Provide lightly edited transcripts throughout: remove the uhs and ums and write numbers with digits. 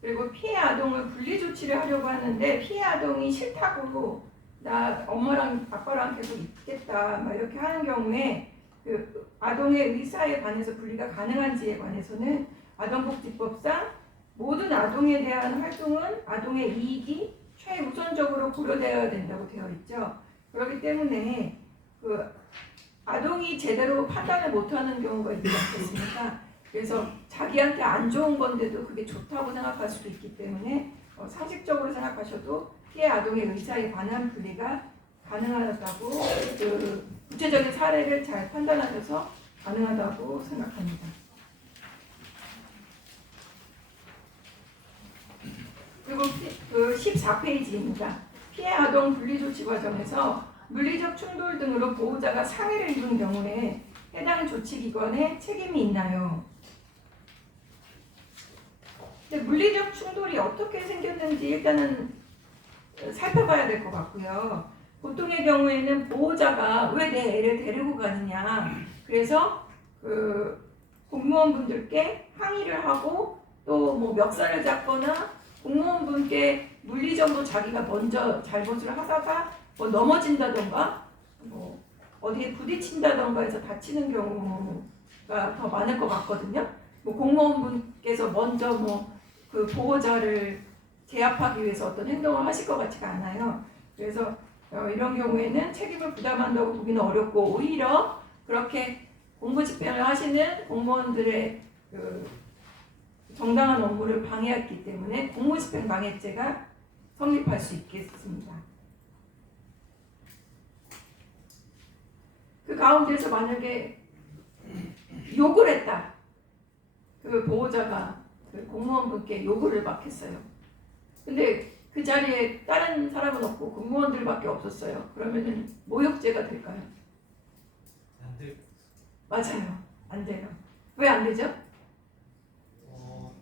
그리고 피해 아동을 분리 조치를 하려고 하는데 피해 아동이 싫다고 나 엄마랑 아빠랑 계속 있겠다 막 이렇게 하는 경우에 그 아동의 의사에 관해서 분리가 가능한지에 관해서는 아동복지법상 모든 아동에 대한 활동은 아동의 이익이 최우선적으로 고려되어야 된다고 되어 있죠. 그렇기 때문에 그 아동이 제대로 판단을 못하는 경우가 있지 않겠습니까? 그래서 자기한테 안 좋은 건데도 그게 좋다고 생각할 수도 있기 때문에 상식적으로 생각하셔도 피해 아동의 의사에 관한 분리가 가능하다고 그 구체적인 사례를 잘 판단하셔서 가능하다고 생각합니다. 그리고 그 14페이지입니다. 피해 아동 분리 조치 과정에서 물리적 충돌 등으로 보호자가 상해를 입은 경우에 해당 조치기관에 책임이 있나요? 근데 물리적 충돌이 어떻게 생겼는지 일단은 살펴봐야 될 것 같고요. 보통의 경우에는 보호자가 왜 내 애를 데리고 가느냐, 그래서 그 공무원분들께 항의를 하고 또 뭐 멱살을 잡거나 공무원분께 물리적으로 자기가 먼저 잘못을 하다가 뭐 넘어진다던가 뭐 어디에 부딪힌다던가 해서 다치는 경우가 더 많을 것 같거든요. 뭐 공무원분께서 먼저 뭐 그 보호자를 제압하기 위해서 어떤 행동을 하실 것 같지가 않아요. 그래서 이런 경우에는 책임을 부담한다고 보기는 어렵고 오히려 그렇게 공무집행을 하시는 공무원들의 그 정당한 업무를 방해했기 때문에 공무집행 방해죄가 성립할 수 있겠습니다. 그 가운데서 만약에 욕을 했다. 그 보호자가 그 공무원분께 욕을 막 했어요. 근데 그 자리에 다른 사람은 없고 공무원들밖에 없었어요. 그러면은 모욕죄가 될까요? 안 돼. 맞아요. 안 돼요. 왜 안 되죠?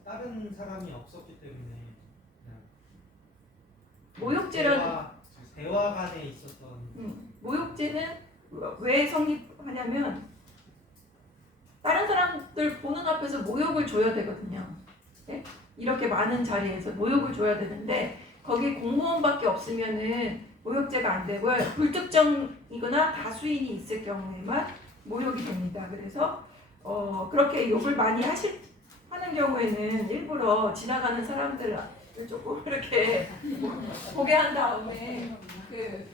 다른 사람이 없었기 때문에 그냥 모욕죄란 대화 간에 있었던 모욕죄는 왜 성립하냐면 다른 사람들 보는 앞에서 모욕을 줘야 되거든요. 네? 이렇게 많은 자리에서 모욕을 줘야 되는데 거기 공무원밖에 없으면은 모욕죄가 안 되고요. 불특정이거나 다수인이 있을 경우에만 모욕이 됩니다. 그래서 그렇게 욕을 많이 하는 경우에는 일부러 지나가는 사람들을 조금 이렇게 보게 한 다음에 그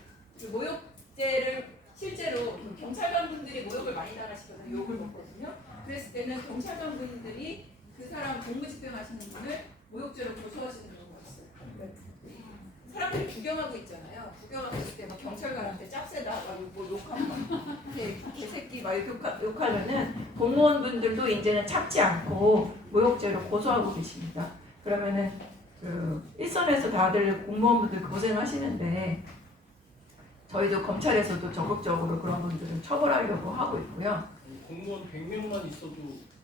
모욕죄를 실제로 경찰관 분들이 모욕을 많이 당하시거든요. 욕을 먹거든요. 그랬을 때는 경찰관 분들이 그 사람 공무집행하시는 분을 모욕죄로 고소하시는 경우가 있어요. 사람들이 구경하고 있잖아요. 구경하고 있을 때 막 경찰관한테 짭새다, 뭐 욕하고 막 개새끼 막 이렇게 욕하면은 공무원분들도 이제는 참지 않고 모욕죄로 고소하고 계십니다. 그러면은 그 일선에서 다들 공무원분들 고생하시는데 저희도 검찰에서도 적극적으로 그런 분들은 처벌하려고 하고 있고요. 공무원 100명만 있어도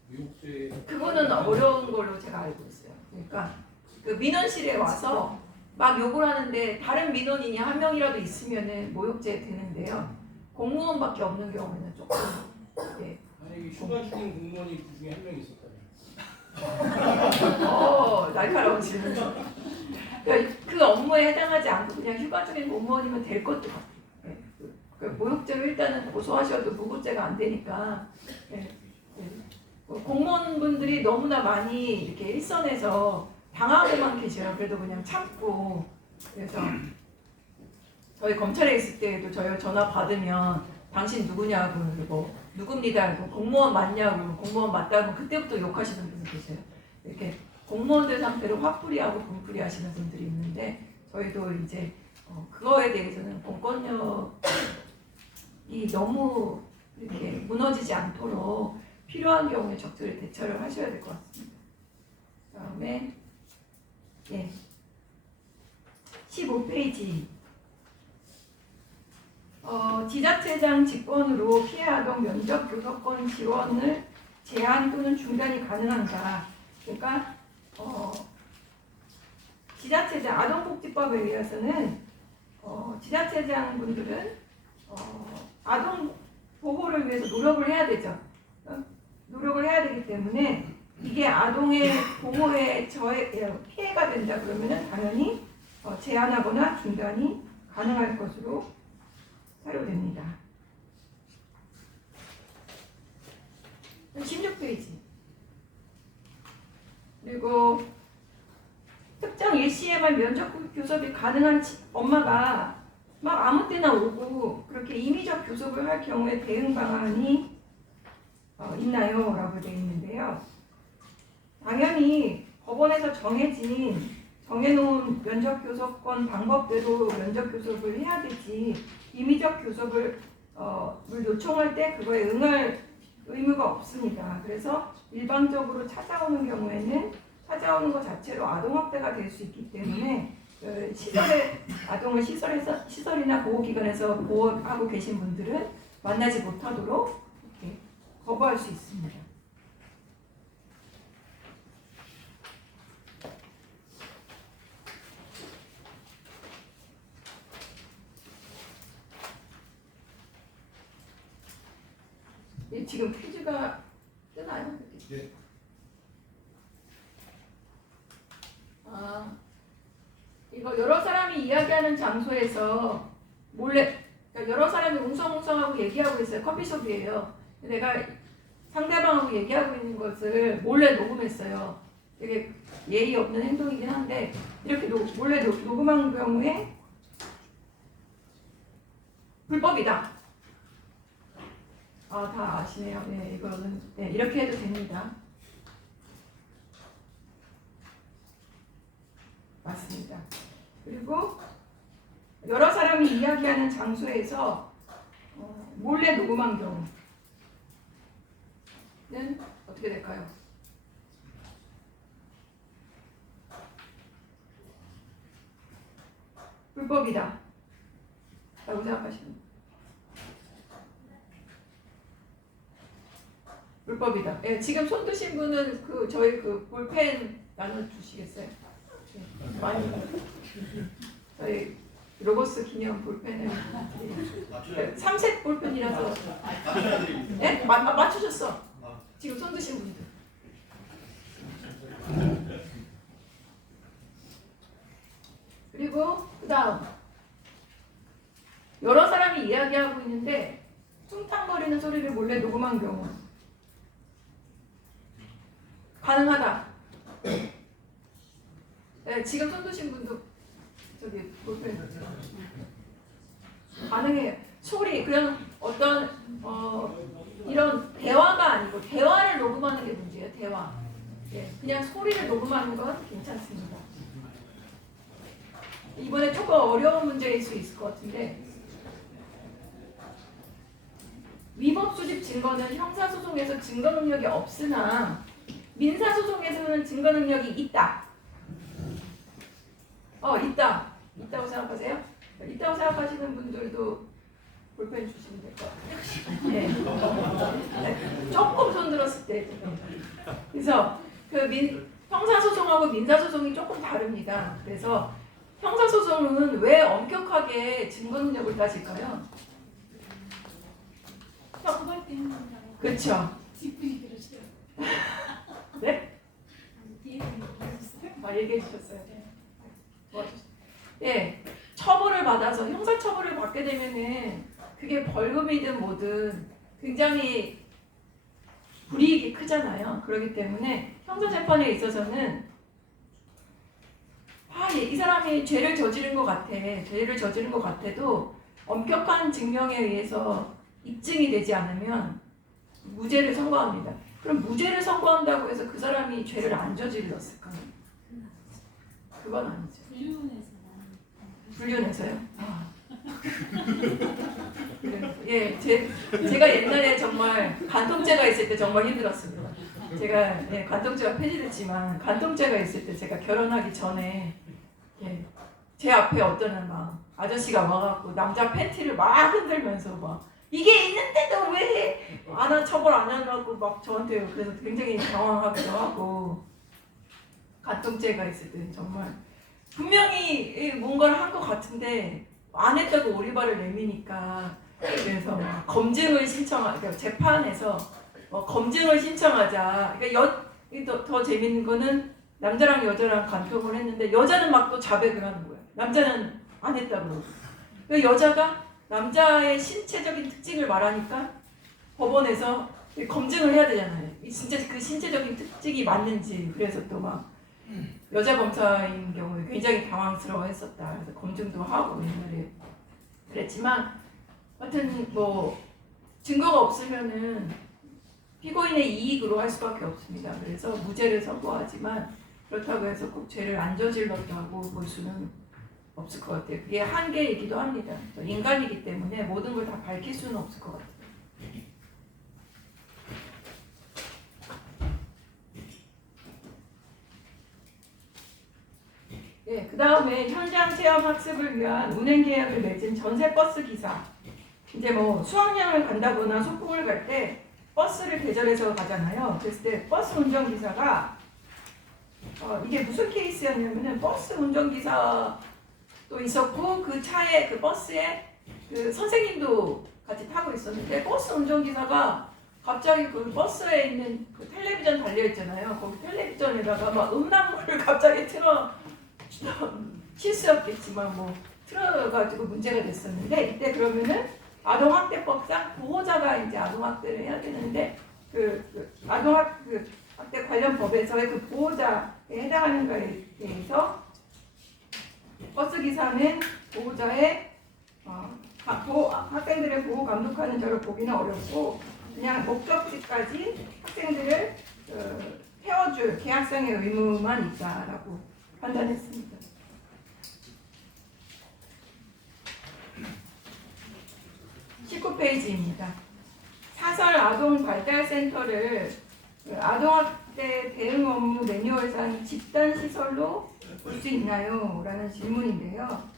모욕죄 그거는 어려운 걸로 제가 알고 있어요. 그러니까 그 민원실에 와서 막 욕을 하는데 다른 민원인이 한 명이라도 있으면은 모욕죄 되는데요. 공무원밖에 없는 경우에는 조금 만약에 휴가 중인 공무원이 그 중에 한 명 있었다면 날카로운 질문. 그 업무에 해당하지 않고 그냥 휴가 중인 공무원이면 될 것도 같아요. 그 모욕죄로 일단은 고소하셔도 무고죄가 안 되니까. 공무원분들이 너무나 많이 이렇게 일선에서 당하고만 계셔요. 그래도 그냥 참고. 그래서 저희 검찰에 있을 때에도 저희 전화 받으면 당신 누구냐고 그리고 누굽니다. 공무원 맞냐고 공무원 맞다고 그때부터 욕하시는 분이 계세요. 이렇게 공무원들 상태로 화풀이하고 분풀이 하시는 분들이 있는데 저희도 이제 그거에 대해서는 공권력이 너무 이렇게 무너지지 않도록 필요한 경우에 적절히 대처를 하셔야 될 것 같습니다. 다음에 15페이지 지자체장 직권으로 피해 아동 면접 교섭권 지원을 제한 또는 중단이 가능한가? 그러니까 지자체장 아동복지법에 의해서는 지자체장 분들은 아동 보호를 위해서 노력을 해야 되죠. 노력을 해야 되기 때문에 이게 아동의 보호에 피해가 된다 그러면은 당연히 제한하거나 중단이 가능할 것으로 사료됩니다. 16페이지. 그리고 특정 일시에만 면접 교섭이 가능한 엄마가 막 아무 때나 오고 그렇게 임의적 교섭을 할 경우에 대응 방안이 있나요? 라고 되어 있는데요. 당연히 법원에서 정해놓은 면접 교섭권 방법대로 면접 교섭을 해야 되지, 임의적 교섭을 요청할 때 그거에 응할 의무가 없습니다. 그래서 일방적으로 찾아오는 경우에는 찾아오는 것 자체로 아동학대가 될 수 있기 때문에 아동을 시설이나 보호기관에서 보호하고 계신 분들은 만나지 못하도록 이렇게 거부할 수 있습니다. 지금 퀴즈가 뜨나요? 네. 이거 여러 사람이 이야기하는 장소에서 몰래, 그러니까 여러 사람이 웅성웅성하고 얘기하고 있어요. 커피숍이에요. 내가 상대방하고 얘기하고 있는 것을 몰래 녹음했어요. 되게 예의 없는 행동이긴 한데 이렇게 몰래 녹음한 경우에 불법이다. 다 아시네요. 네, 이거는 이렇게 해도 됩니다. 맞습니다. 그리고 여러 사람이 이야기하는 장소에서 몰래 녹음한 경우는 어떻게 될까요? 불법이다 라고 생각하시는 불법이다. 예, 지금 손 드신 분은 저희 볼펜 나눠주시겠어요? 많이 저희 로고스 기념 볼펜을 3색 볼펜이라서 네? 맞추셨어. 지금 손 드신 분들. 그리고 그 다음 여러 사람이 이야기하고 있는데 숭탕거리는 소리를 몰래 녹음한 경우 가능하다. 네, 지금 손 드신 분도 저기 볼펜 가능해요. 소리 그냥 어떤 이런 대화가 아니고 대화를 녹음하는 게 문제예요. 대화. 예, 그냥 소리를 녹음하는 건 괜찮습니다. 이번에 조금 어려운 문제일 수 있을 것 같은데 위법 수집 증거는 형사소송에서 증거 능력이 없으나 민사소송에서는 증거 능력이 있다. 있다고 생각하세요? 있다고 생각하시는 분들도 볼펜 주시면 될 것 같아요. 네. 네. 조금 손 들었을 때. 그래서 형사소송하고 민사소송이 조금 다릅니다. 그래서 형사소송은 왜 엄격하게 증거 능력을 따질까요? 처벌 때문이라고. 그렇죠. 뒷분이 들으세요. 네? 뒤에 분이 들으셨어요? 얘기해 주셨어요. 네, 처벌을 받아서 형사처벌을 받게 되면은 그게 벌금이든 뭐든 굉장히 불이익이 크잖아요. 그렇기 때문에 형사재판에 있어서는 이 사람이 죄를 저지른 것 같아도 엄격한 증명에 의해서 입증이 되지 않으면 무죄를 선고합니다. 그럼 무죄를 선고한다고 해서 그 사람이 죄를 안 저질렀을까요? 그건 아니죠. 불륜해서요? 예, 제가 옛날에 정말 간통죄가 있을 때 정말 힘들었습니다. 제가 간통죄가 폐지됐지만 간통죄가 있을 때 제가 결혼하기 전에 제 앞에 어떤 아저씨가 와갖고 남자 팬티를 막 흔들면서 막 이게 있는데도 왜 처벌 안 하냐고 막 저한테 그래서 굉장히 당황하기도 하고 간통죄가 있을 때 정말 분명히 뭔가를 한 것 같은데 안 했다고 오리발을 내미니까 그래서 검증을 그러니까 재판에서 검증을 신청하자. 그러니까 더 재밌는 거는 남자랑 여자랑 간통을 했는데 여자는 막 또 자백을 하는 거예요. 남자는 안 했다고. 그 여자가 남자의 신체적인 특징을 말하니까 법원에서 검증을 해야 되잖아요. 진짜 그 신체적인 특징이 맞는지. 그래서 또 막 여자 검사인 경우에 굉장히 당황스러워했었다. 그래서 검증도 하고 옛날에 그랬지만 하여튼 뭐 증거가 없으면은 피고인의 이익으로 할 수밖에 없습니다. 그래서 무죄를 선고하지만 그렇다고 해서 꼭 죄를 안 저질렀다고 볼 수는 없을 것 같아요. 그게 한계이기도 합니다. 인간이기 때문에 모든 걸 다 밝힐 수는 없을 것 같아요. 네, 그 다음에 현장 체험 학습을 위한 운행 계약을 맺은 전세 버스 기사. 이제 뭐 수학여행을 간다거나 소풍을 갈 때 버스를 대절해서 가잖아요. 그랬을 때 버스 운전기사가 이게 무슨 케이스였냐면은 버스 운전기사도 있었고 그 차에 그 버스에 그 선생님도 같이 타고 있었는데 버스 운전기사가 갑자기 그 버스에 있는 그 텔레비전 달려있잖아요. 거기 텔레비전에다가 막 음란물을 갑자기 틀어 실수였겠지만 뭐 틀어가지고 문제가 됐었는데 이때 그러면은 아동학대법상 보호자가 이제 아동학대를 해야 되는데 그 아동학대 관련 법에서의 그 보호자에 해당하는 것에 대해서 버스 기사는 보호자의 학생들의 보호 감독하는 저를 보기는 어렵고 그냥 목적지까지 학생들을 태워줄 계약성의 의무만 있다라고 판단했습니다. 19페이지입니다. 사설 아동발달센터를 아동학대 대응 업무 매뉴얼상 집단시설로 볼 수 있나요? 라는 질문인데요.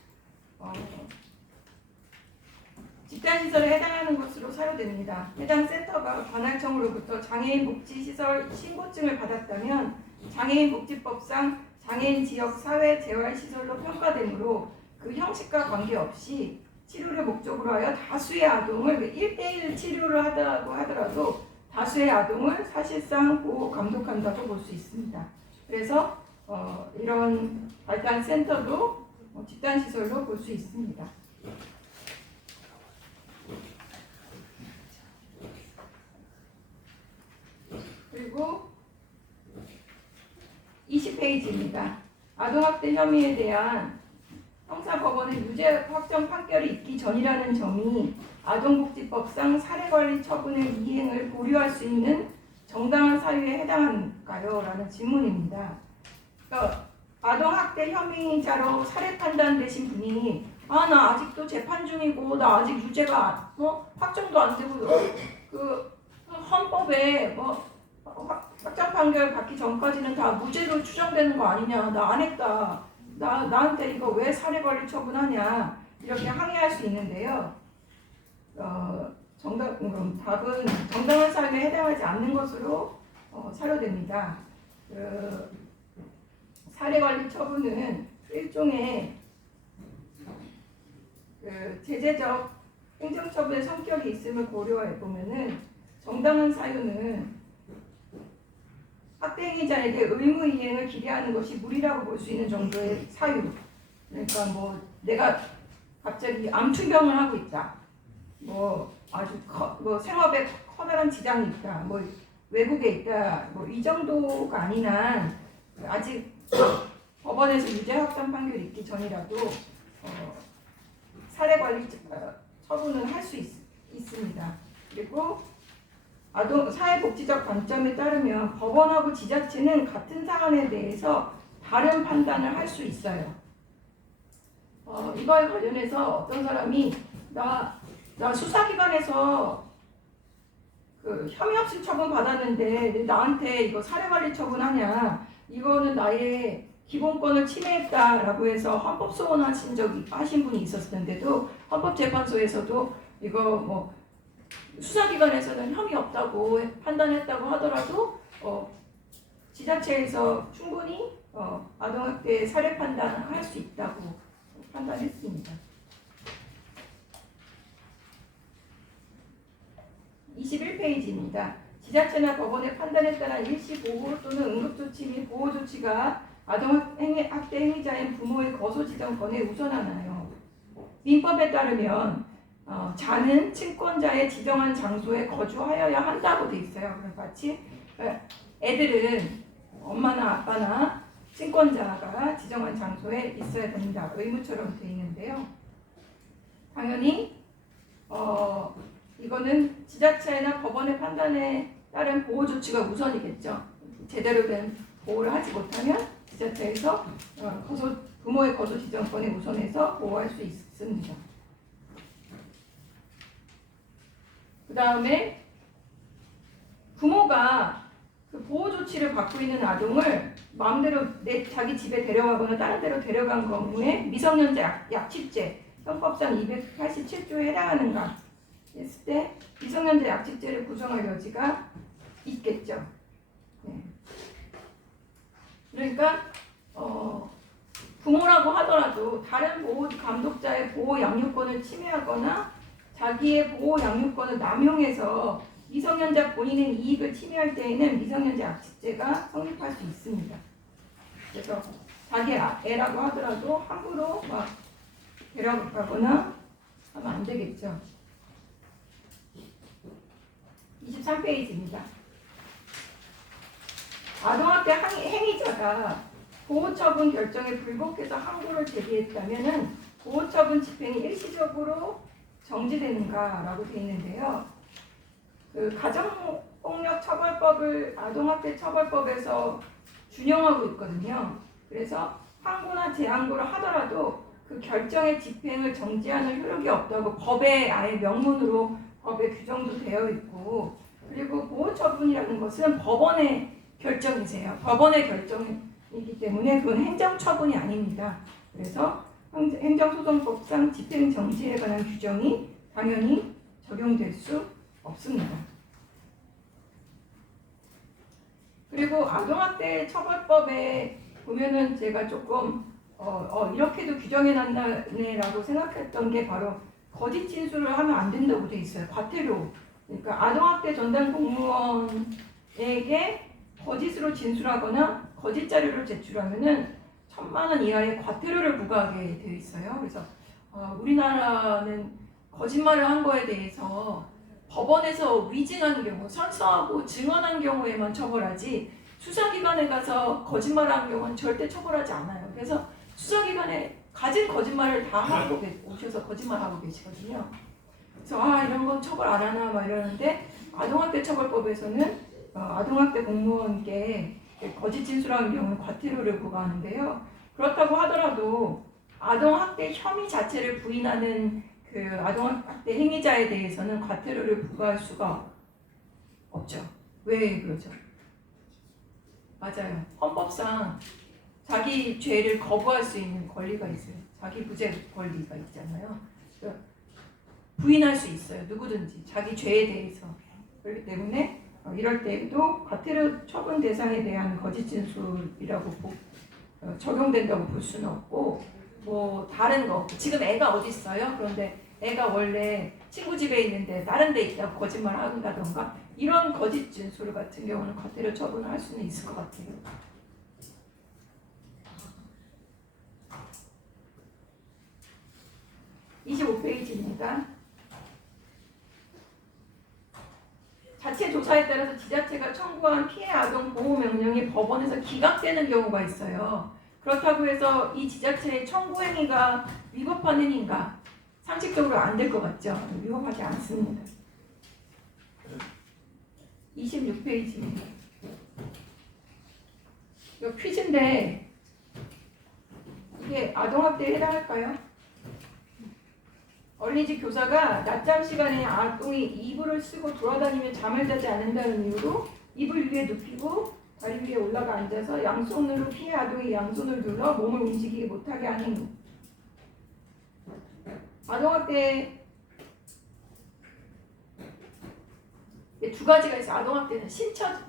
집단시설에 해당하는 것으로 사료됩니다. 해당 센터가 관할청으로부터 장애인 복지시설 신고증을 받았다면 장애인 복지법상 장애인 지역 사회 재활시설로 평가되므로 그 형식과 관계없이 치료를 목적으로 하여 다수의 아동을 1대1 치료를 하다고 하더라도 다수의 아동을 사실상 보호 감독한다고 볼 수 있습니다. 그래서 이런 발달센터도 집단시설로 볼 수 있습니다. 그리고 20페이지입니다. 아동학대 혐의에 대한 형사법원의 유죄 확정 판결이 있기 전이라는 점이 아동복지법상 사례관리 처분의 이행을 보류할 수 있는 정당한 사유에 해당할까요? 라는 질문입니다. 그러니까 아동학대 혐의자로 사례 판단되신 분이 나 아직도 재판 중이고 나 아직 유죄가 확정도 안 되고 그 헌법에 확정 판결 받기 전까지는 다 무죄로 추정되는 거 아니냐, 나 안 했다, 나한테 이거 왜 사례관리 처분하냐 이렇게 항의할 수 있는데요. 답은 정당한 사유에 해당하지 않는 것으로 사료됩니다. 사례관리 처분은 일종의 제재적 행정처분의 성격이 있음을 고려해 보면은 정당한 사유는 학대행위자에게 의무 이행을 기대하는 것이 무리라고 볼 수 있는 정도의 사유. 그러니까 뭐 내가 갑자기 암투병을 하고 있다. 아주 생업에 커다란 지장이 있다. 외국에 있다. 이 정도가 아닌 한 아직 법원에서 유죄 확정 판결이 있기 전이라도 사례관리 처분을 할 수 있습니다. 그리고 사회복지적 관점에 따르면 법원하고 지자체는 같은 사안에 대해서 다른 판단을 할 수 있어요. 이거에 관련해서 어떤 사람이 나 수사기관에서 그 혐의 없이 처분 받았는데 나한테 이거 사례관리 처분하냐, 이거는 나의 기본권을 침해했다라고 해서 헌법소원 하신 분이 있었는데도 헌법재판소에서도 이거 수사기관에서는 혐의 없다고 판단했다고 하더라도 지자체에서 충분히 아동학대 사례 판단을 할 수 있다고 판단했습니다. 21페이지입니다. 지자체나 법원의 판단에 따라 일시 보호 또는 응급조치 및 보호조치가 아동학대 행위자인 부모의 거소 지정권에 우선하나요? 민법에 따르면 자는 친권자의 지정한 장소에 거주하여야 한다고 돼 있어요. 그럼 마치 애들은 엄마나 아빠나 친권자가 지정한 장소에 있어야 된다. 의무처럼 돼 있는데요. 당연히 이거는 지자체나 법원의 판단에 따른 보호 조치가 우선이겠죠. 제대로 된 보호를 하지 못하면 지자체에서 부모의 거소 지정권에 우선해서 보호할 수 있습니다. 그 다음에 부모가 그 보호 조치를 받고 있는 아동을 마음대로 자기 집에 데려가거나 다른 데로 데려간 경우에 미성년자 약취죄 형법상 287조에 해당하는가 했을 때 미성년자 약취죄를 구성할 여지가 있겠죠. 네. 그러니까 부모라고 하더라도 다른 보호 감독자의 보호 양육권을 침해하거나 자기의 보호 양육권을 남용해서 미성년자 본인의 이익을 침해할 때에는 미성년자 약취죄가 성립할 수 있습니다. 그래서 자기 애라고 하더라도 함부로 막 데려가거나 하면 안 되겠죠. 23페이지입니다. 아동학대 행위자가 보호처분 결정에 불복해서 항고를 제기했다면 보호처분 집행이 일시적으로 정지되는가라고 되어 있는데요. 그 가정폭력처벌법을 아동학대 처벌법에서 준용하고 있거든요. 그래서 항고나 재항고를 하더라도 그 결정의 집행을 정지하는 효력이 없다고 법에 아예 명문으로 법에 규정도 되어 있고, 그리고 보호처분이라는 것은 법원의 결정이세요. 법원의 결정이기 때문에 그건 행정처분이 아닙니다. 그래서 행정소송법상 집행정지에 관한 규정이 당연히 적용될 수 없습니다. 그리고 아동학대 처벌법에 보면은 제가 조금 이렇게도 규정해놨네라고 생각했던 게 바로 거짓 진술을 하면 안 된다고 돼 있어요. 과태료. 그러니까 아동학대 전담 공무원에게 거짓으로 진술하거나 거짓 자료를 제출하면은 1,000만 원 이하의 과태료를 부과하게 되어 있어요. 그래서 우리나라는 거짓말을 한 거에 대해서 법원에서 위증한 경우, 선서하고 증언한 경우에만 처벌하지 수사기관에 가서 거짓말한 경우는 절대 처벌하지 않아요. 그래서 수사기관에 가진 거짓말을 다 하고 오셔서 거짓말하고 계시거든요. 그래서 이런 건 처벌 안 하나 막 이러는데 아동학대 처벌법에서는 아동학대 공무원께 거짓 진술하는 경우는 과태료를 부과하는데요. 그렇다고 하더라도 아동학대 혐의 자체를 부인하는 그 아동학대 행위자에 대해서는 과태료를 부과할 수가 없죠. 왜 그러죠? 맞아요. 헌법상 자기 죄를 거부할 수 있는 권리가 있어요. 자기 부재 권리가 있잖아요. 그러니까 부인할 수 있어요. 누구든지 자기 죄에 대해서. 그렇기 때문에 이럴 때에도 과태료 처분 대상에 대한 거짓 진술이라고 적용된다고 볼 수는 없고, 뭐 다른 거 지금 애가 어디 있어요? 그런데 애가 원래 친구 집에 있는데 다른 데 있다고 거짓말 한다던가 이런 거짓 진술 같은 경우는 과태료 처분을 할 수는 있을 것 같아요. (25페이지입니다) 자체 조사에 따라서 지자체가 청구한 피해 아동 보호 명령이 법원에서 기각되는 경우가 있어요. 그렇다고 해서 이 지자체의 청구 행위가 위법한 행위인가? 상식적으로 안 될 것 같죠? 위법하지 않습니다. 26페이지입니다. 이거 퀴즈인데 이게 아동학대에 해당할까요? 어린이집 교사가 낮잠 시간에 아동이 이불을 쓰고 돌아다니며 잠을 자지 않는다는 이유로 이불 위에 눕히고 다리 위에 올라가 앉아서 양손으로 피해 아동이 양손을 눌러 몸을 움직이게 못하게 하는 행위. 아동학대 두 가지가 있어요. 아동학대는 신체적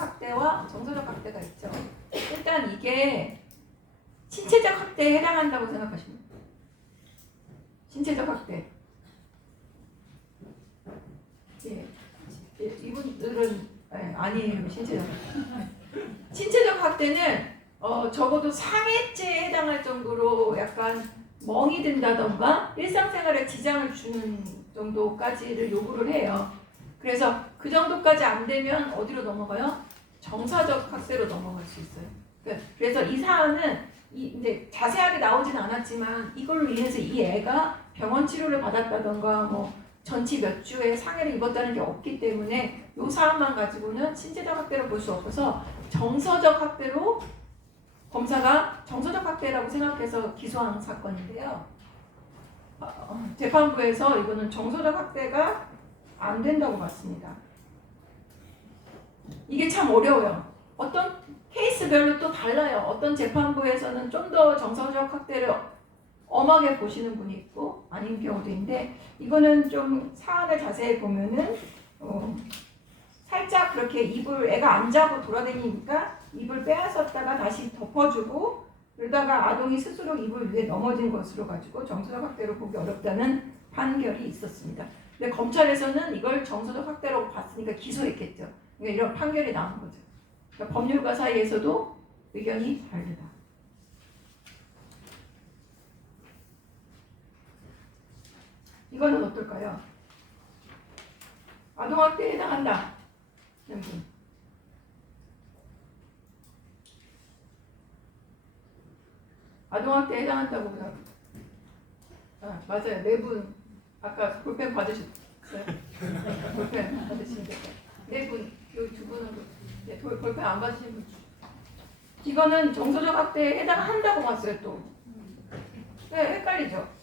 학대와 정서적 학대가 있죠. 일단 이게 신체적 학대에 해당한다고 생각하시면 돼요. 신체적 학대. 예. 이분들은 아니에요. 신체적 학대는 적어도 상해죄에 해당할 정도로 약간 멍이 든다던가 일상생활에 지장을 주는 정도까지를 요구를 해요. 그래서 그 정도까지 안 되면 어디로 넘어가요? 정서적 학대로 넘어갈 수 있어요. 그래서 이 사안은 이제 자세하게 나오진 않았지만 이걸로 인해서 이 애가 병원 치료를 받았다던가 뭐 전치 몇 주에 상해를 입었다는 게 없기 때문에 이 사안만 가지고는 신체적 학대로 볼 수 없어서 정서적 학대로 검사가 정서적 학대라고 생각해서 기소한 사건인데요. 재판부에서 이거는 정서적 학대가 안 된다고 봤습니다. 이게 참 어려워요. 어떤 케이스별로 또 달라요. 어떤 재판부에서는 좀 더 정서적 학대를 엄하게 보시는 분이 있고 아닌 경우도 있는데 이거는 좀 사안을 자세히 보면은 살짝 그렇게 애가 안 자고 돌아다니니까 입을 빼앗았다가 다시 덮어주고 그러다가 아동이 스스로 입을 위에 넘어진 것으로 가지고 정서적 학대로 보기 어렵다는 판결이 있었습니다. 근데 검찰에서는 이걸 정서적 학대라고 봤으니까 기소했겠죠. 그러니까 이런 판결이 나온 거죠. 그러니까 법률가 사이에서도 의견이 다르다. 이거는 어떨까요? 아동학대에 해당한다. 아동학대에 해당한다고 보다. 맞아요. 네 분 아까 볼펜 받으셨어요? 볼펜 받으신 거. 네 분, 여기 두 분은 볼펜 안 받으신 분. 이거는 정서적 학대에 해당한다고 봤어요 또. 네, 헷갈리죠?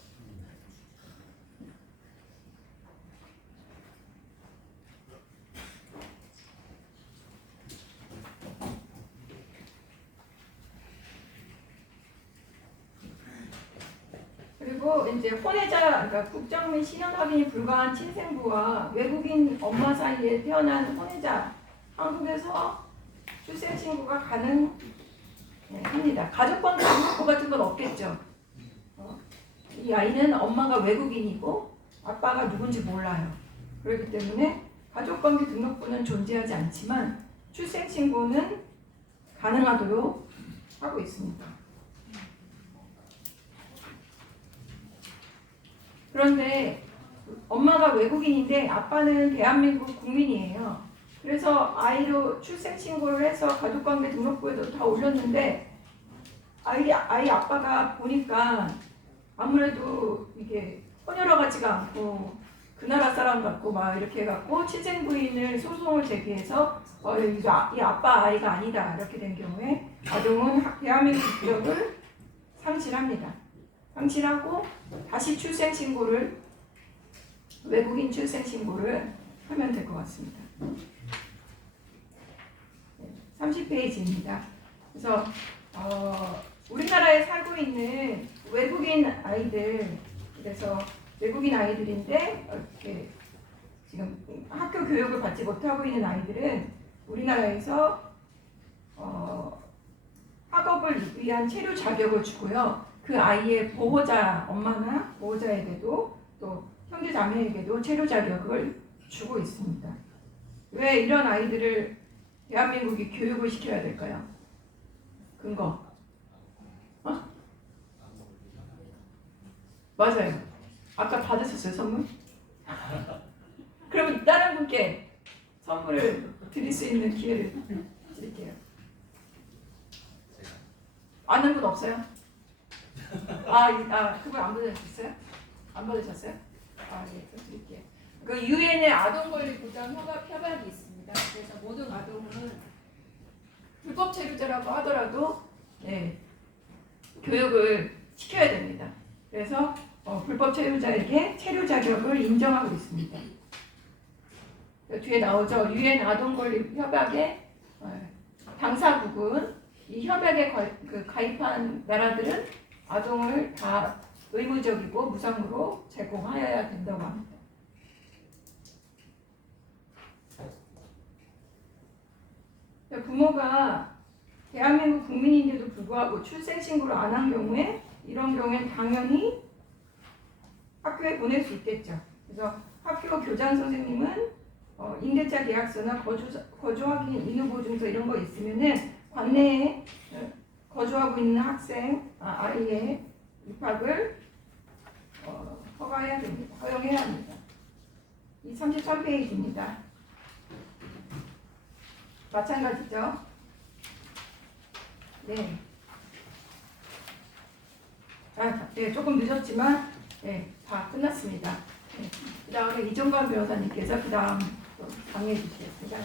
그리고 이제 혼외자, 그러니까 국적 및 신원 확인이 불가한 친생부와 외국인 엄마 사이에 태어난 혼외자, 한국에서 출생신고가 가능합니다. 가족관계 등록부 같은 건 없겠죠. 이 아이는 엄마가 외국인이고 아빠가 누군지 몰라요. 그렇기 때문에 가족관계 등록부는 존재하지 않지만 출생신고는 가능하도록 하고 있습니다. 그런데 엄마가 외국인인데 아빠는 대한민국 국민이에요. 그래서 아이로 출생신고를 해서 가족관계 등록부에도 다 올렸는데 아이 아빠가 보니까 아무래도 이게 혼혈어 같지가 않고 그 나라 사람 같고 막 이렇게 해갖고 친생 부인을 소송을 제기해서 이 아빠 아이가 아니다 이렇게 된 경우에 아동은 대한민국 국적을 상실합니다. 상실하고 다시 출생신고를 외국인 출생신고를 하면 될 것 같습니다. 30페이지입니다. 그래서 우리나라에 살고 있는 외국인 아이들, 그래서 외국인 아이들인데 이렇게 지금 학교 교육을 받지 못하고 있는 아이들은 우리나라에서 학업을 위한 체류 자격을 주고요. 그 아이의 보호자, 엄마나 보호자에게도 또 형제 자매에게도 체류 자격을 주고 있습니다. 왜 이런 아이들을 대한민국이 교육을 시켜야 될까요? 근거. 맞아요. 아까 받으셨어요, 선물? 그러면 다른 분께 선물을 드릴 수 있는 기회를 드릴게요. 아는 분 없어요? 그분 안 받으셨어요? 안 받으셨어요? 예, 좀 드릴게요. 그 유엔의 아동 권리 보장 협약이 있습니다. 그래서 모든 아동은 불법 체류자라고 하더라도 교육을 시켜야 됩니다. 그래서 불법 체류자에게 체류 자격을 인정하고 있습니다. 뒤에 나오죠. 유엔 아동 권리 협약의 당사국은 이 협약에 가입한 나라들은 아동을 다 의무적이고 무상으로 제공하여야 된다고 합니다. 부모가 대한민국 국민인데도 불구하고 출생신고를 안 한 경우에 이런 경우엔 당연히 학교에 보낼 수 있겠죠. 그래서 학교 교장 선생님은 임대차 계약서나 거주 확인 인후 보증서 이런 거 있으면은 관내에 거주하고 있는 학생 아이의 입학을 허가해야 됩니다. 허용해야 합니다. 이 33페이지입니다. 마찬가지죠. 네. 네, 조금 늦었지만 네, 다 끝났습니다. 네. 그 다음에 이정관 변호사님께서 그 다음 강의해 주시겠습니다.